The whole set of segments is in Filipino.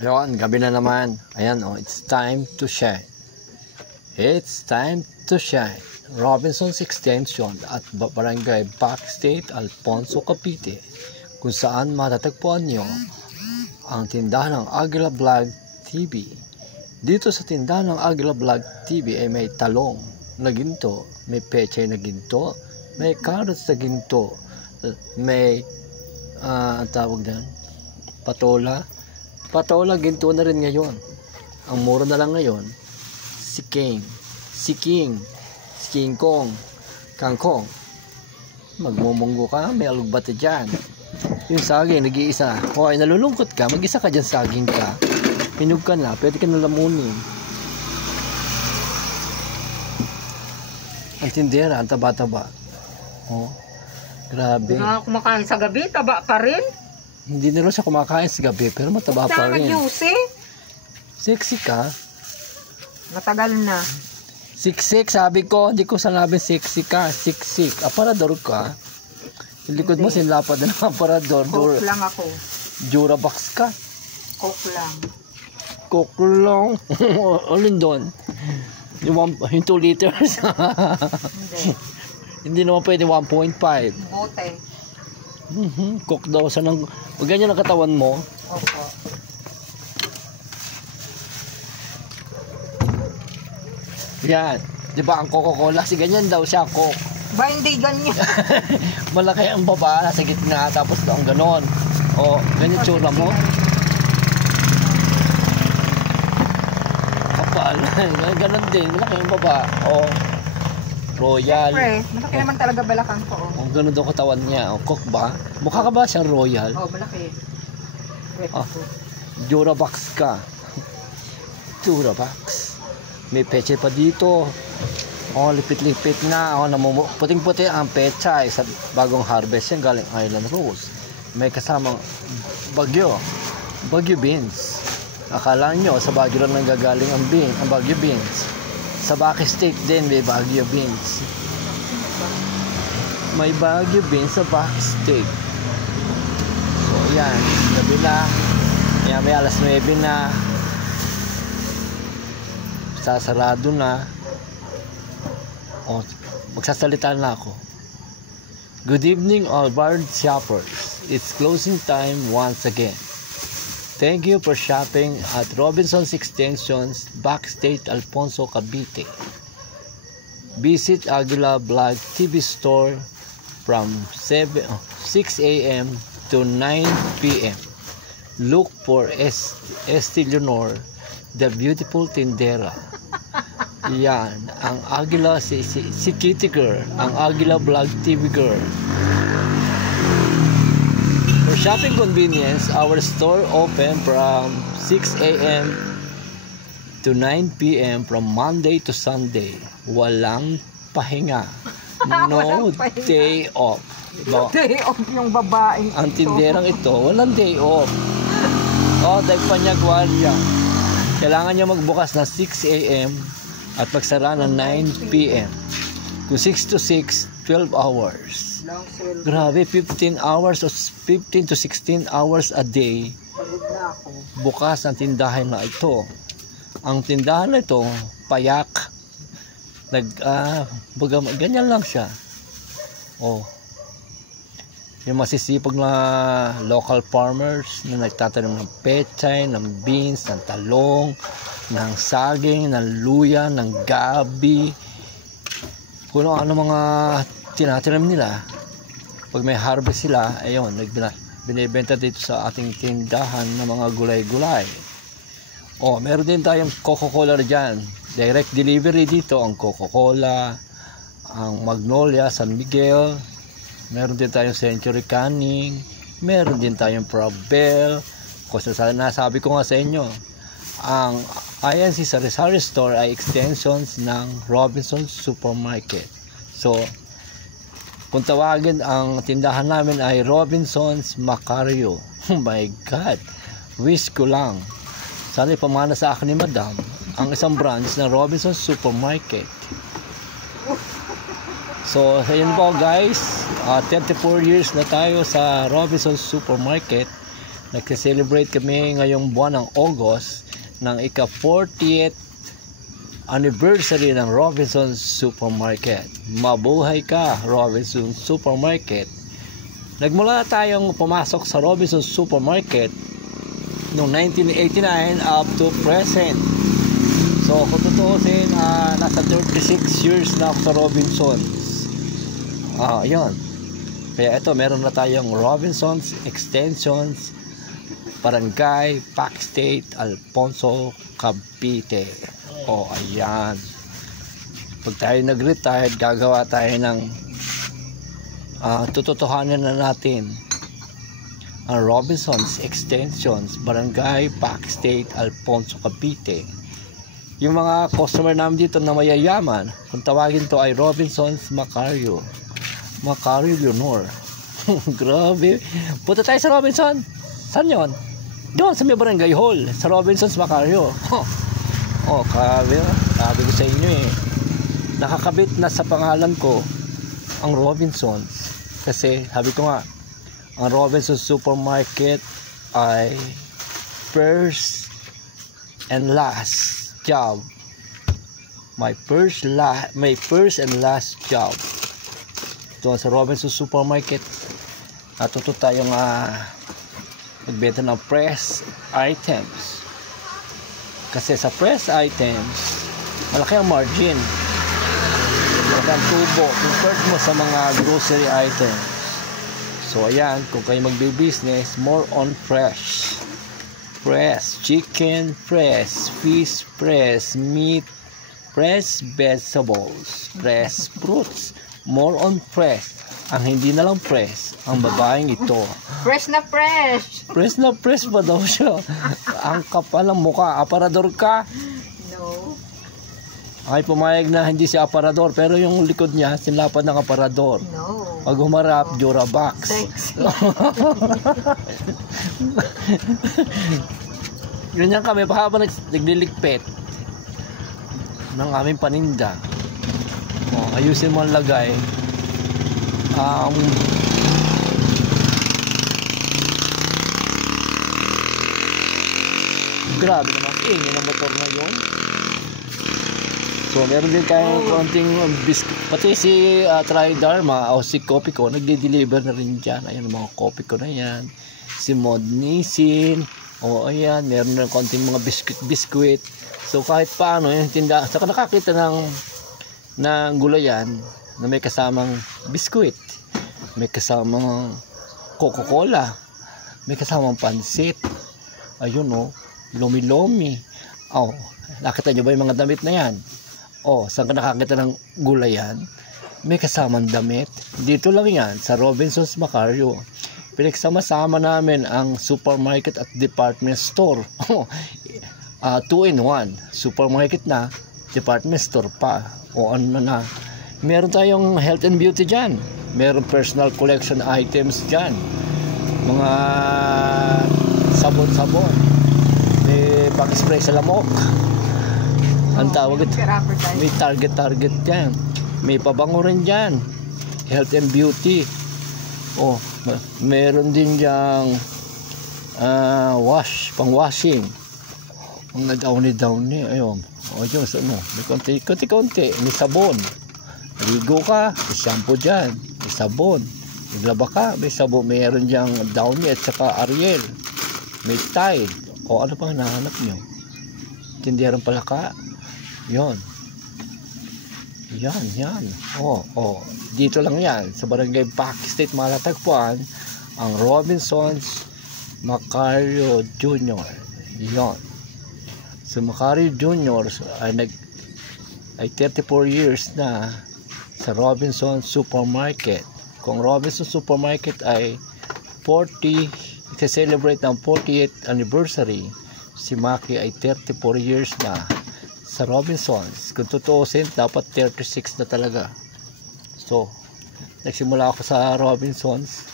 Ayun, gabi na naman. Ayan, oh, it's time to shine. It's time to shine. Robinson's Extension at Barangay Backstate, Alfonso, Cavite, kung saan matatagpuan nyo ang tindahan ng Aguila Vlog TV. Dito sa tindahan ng Aguila Vlog TV ay may talong na ginto, may pechay na ginto, may carrots na ginto, may tawag din, patola ginto na rin ngayon. Ang mura na lang ngayon, si King Kong, kangkong. Magmumunggo ka, may alugbate dyan. Yung saging, nag-iisa. Hoy, nalulungkot ka, mag-isa ka dyan, saging ka. Hinug ka na, pwede ka na lamunin. Ang tindera, ang taba-taba. Oh, grabe. Hindi na kumakain sa gabi, taba pa rin. Hindi na rin siya kumakain sa gabi, pero mataba pa rin. Sexy ka. Matagal na. Siksik, sabi ko, hindi ko sanabing sexy ka. Siksik, aparador ka. Yung likod mo, sinlapad na ng aparador. Coke lang ako. Durabox ka. Coke lang. Coke lang. Alin doon? Yung 2 liters. Hindi. Hindi naman pwede 1.5. Bote. Coke daw. Ganyan ang katawan mo. Opo. Yan. Di ba ang Coca-Cola? Si ganyan daw siya, Coke. Ba hindi ganyan? Malaki ang baba, nasa gitna, tapos ang ganon. O, ganyan tsura mo. Kapal. Ganon din, malaki ang baba. O, royal. Siyempre, malaki naman talaga balakang ko. O, ganon daw katawan niya. O, Coke ba? Mukha ka ba siyang royal? Oo, malaki. Durabox ka. Durabox. May peche pa dito. Oh, lipit-lipit na. Oh, puting-puti ang pechay sa bagong harvest yan galing Island Rose. May kasamang Bagyo beans. Akala nyo sa Bagyo lang nanggagaling ang Bagyo beans. Sa Baque State din may Bagyo beans. May Bagyo beans sa Baque State. So yan, gabi na. Yan, may alas 9 na. Sasarado na. O, magsasalita na ako. Good evening all barred shoppers. It's closing time once again. Thank you for shopping at Robinson's Extension's Backstate, Alfonso, Cavite. Visit Aguila Vlog TV store from 6 a.m. to 9 p.m. Look for Esti Leonor, the beautiful tindera. Yan, ang Aguila, si Kitty Girl, ang Aguila Vlog TV Girl. For shopping convenience, our store open from 6 a.m. to 9 p.m. from Monday to Sunday. Walang pahinga. No day off. Day off yung babae. Ang tinderang ito, walang day off. Oh, dagpanyagwalya. Kailangan niya magbukas na 6 a.m. at magsara ng 9 p.m. Kung 6 to 6, 12 hours. Grabe, 15 hours o 15 to 16 hours a day. Bukas ang tindahan na ito. Ang tindahan na ito, payak. Ganyan lang siya. Oh. Yung masisipag na local farmers na nagtatanim ng pechay, ng beans, ng talong, ng saging, ng luya, ng gabi, kung ano mga tinatanim nila. Pag may harvest sila, ayun, binibenta dito sa ating tindahan ng mga gulay-gulay. Oh, meron din tayong Coca-Cola dyan. Direct delivery dito ang Coca-Cola, ang Magnolia, San Miguel. Meron din tayong Century Canning, meron din tayong Provel. Kasi nasabi ko nga sa inyo, ang INC Sari-Sari Store ay extensions ng Robinson's Supermarket. So, kung tawagin ang tindahan namin ay Robinson's Macario. Oh my God, wish ko lang. Sana ipamana sa akin ni Madam ang isang branch ng Robinson's Supermarket. So, ayun po guys, 34 years na tayo sa Robinson's Supermarket. Nagse-celebrate kami ngayong buwan ng August ng ika-40th anniversary ng Robinsons Supermarket. Mabuhay ka, Robinsons Supermarket. Nagmula tayong pumasok sa Robinsons Supermarket noong 1989 up to present. So kung tutuusin, nasa 36 years na ako sa Robinsons. Yun. Kaya ito, meron na tayong Robinsons Extensions, Barangay, Pac State, Alfonso, Cavite. Ayan. Pag tayo nag-retired, gagawa tayo ng tututuhanan na natin ang Robinsons Extensions, Barangay, Pac State, Alfonso, Cavite. Yung mga customer namin dito na mayayaman, kung tawagin to ay Robinsons Macario Leonor. Grabe. Punta tayo sa Robinson. Saan yun? Doon sa may Barangay Hall, sa Robinsons Macario. Sabi ko sa inyo nakakabit na sa pangalan ko ang Robinsons. Kasi sabi ko nga, ang Robinsons Supermarket ay first and last job. My first and last job. Doon sa Robinsons Supermarket, natuto tayong magbenta ng press items. Kasi sa press items, malaki ang margin, malaki ang tubo compared mo sa mga grocery items. So ayan, kung kayo magbe-business, more on fresh, chicken, fresh fish, fresh meat, fresh vegetables, fresh fruits, more on fresh. Ang hindi na lang fresh, ang babaeng ito. Fresh na fresh. Fresh na fresh pa daw siya. Ang kapal ng mukha. Aparador ka? No. Ay pumayag na hindi siya aparador, pero yung likod niya, sinlapad ng aparador. No. Pag humarap, Durabox. Sexy. Ganyan kami, habang nagliligpit ng aming paninda. Ayusin mo ang lagay. Grabe naman, ingin ang motor na yun. So meron din tayong konting biscuit. Pati si Tridharma o si Coffee ko, nagde-deliver na rin dyan. Ayan, mga coffee ko na yan. Si Modnisin. Ayan, meron na konting mga biscuit. So kahit paano, yung tinda, saka nakakita ng gulayan na may kasamang biskuit, may kasamang Coca-Cola, may kasamang pansit. Ayun lomi-lomi. Nakita nyo ba yung mga damit na yan? Saan ka nakakita ng gulayan? May kasamang damit. Dito lang yan, sa Robinsons Macario. Pinagsama-sama namin ang supermarket at department store. 2-in-1. Supermarket na, department store pa. Meron tayong health and beauty dyan. Meron personal collection items dyan. Mga sabon-sabon. May pang-spray sa lamok. Ang tawag ito. May target dyan. May pabango rin dyan. Health and beauty. Meron din dyang pang-washing. Mga downy. Ayun. May konti. May sabon. Ligo ka, may shampoo dyan, may sabon. Naglaba ka, may sabon. Mayroon dyang Downy at saka Ariel. May Tide. Ano pa hinahanap nyo? Tindihan pala ka. Yan. Dito lang yan. Sa Barangay Pac State, matatagpuan ang Robinsons Macario Jr. Yan. So Macario Jr. ay 34 years na sa Robinsons Supermarket. Kung Robinsons Supermarket ay celebrate ng 40th anniversary, si Maki ay 34 years na sa Robinsons. Kung tutuusin, dapat 36 na talaga. So nagsimula ako sa Robinsons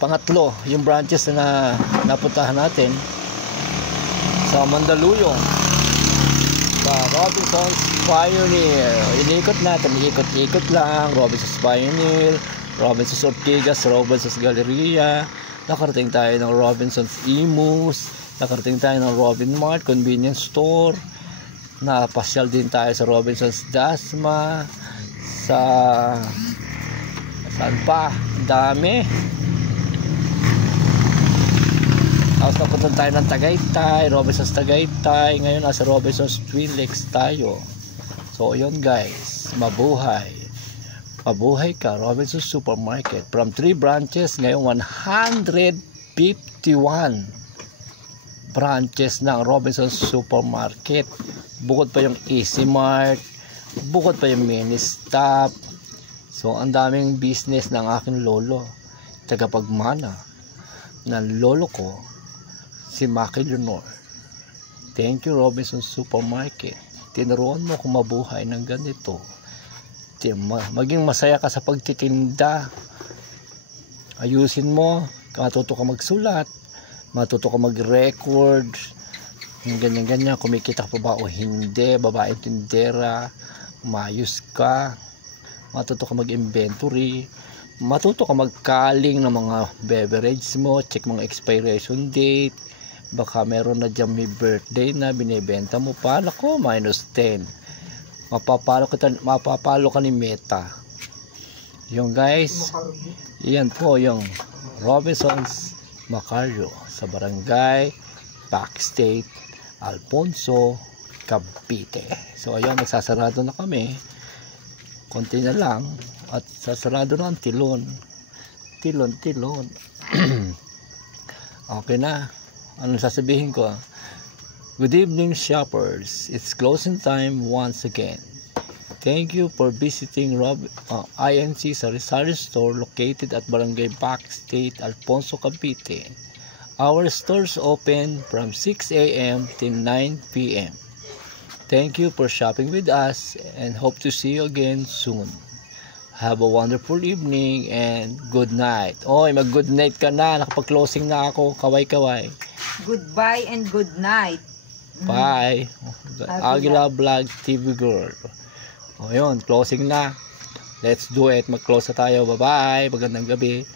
pangatlo yung branches na napuntahan natin sa Mandaluyong, sa Robinsons Pioneer. Inikot natin, ikot lang Robinsons Pioneer, Robinson's Ortigas, Robinson's Galleria. Nakarating tayo ng Robinson's Imus. Nakarating tayo ng Robin Mart Convenience Store. Napasyal din tayo sa Robinson's Dasma. Saan pa? Ang dami. Tapos napunta tayo ng Tagaytay, Robinson's Tagaytay. Ngayon nasa Robinson's Twin Lakes tayo. So yun guys, mabuhay. Mabuhay ka, Robinson's Supermarket. From 3 branches, ngayon 151 branches ng Robinson's Supermarket. Bukod pa yung Easy Mart, bukod pa yung Mini Stop. So ang daming business ng aking lolo, tagapagmana ng lolo ko, si Maki Leonor. Thank you, Robinson's Supermarket. Tinuruan mo kung mabuhay ng ganito. Maging masaya ka sa pagtitinda. Ayusin mo, matuto ka magsulat, matuto ka mag-record, ganyan-ganyan, kumikita pa ba o hindi, babaeng tindera, umayos ka, matuto ka mag-inventory, matuto ka mag-calling ng mga beverage mo, check mga expiration date, baka meron na dyan may birthday na binibenta mo pa, nako, -10. Mapapalo ka ni Meta. Yung guys, iyan po yung Robinson's Macario sa barangay Backstate, Alfonso, Cavite. So ayan, nagsasarado na kami, konti na lang at sasarado na ang tilon. Okay na, anong sasabihin ko? Good evening, shoppers. It's closing time once again. Thank you for visiting INC Sari-Sari Store located at Barangay Backstate, Alfonso, Cavite. Our stores open from 6 a.m. till 9 p.m. Thank you for shopping with us and hope to see you again soon. Have a wonderful evening and good night. Oy, mag-good night ka na. Nakapag-closing na ako. Kaway-kaway. Goodbye and good night. Bye. Aguila Vlog TV Girl. O yun, closing na. Let's do it. Mag-close na tayo. Bye-bye. Magandang gabi.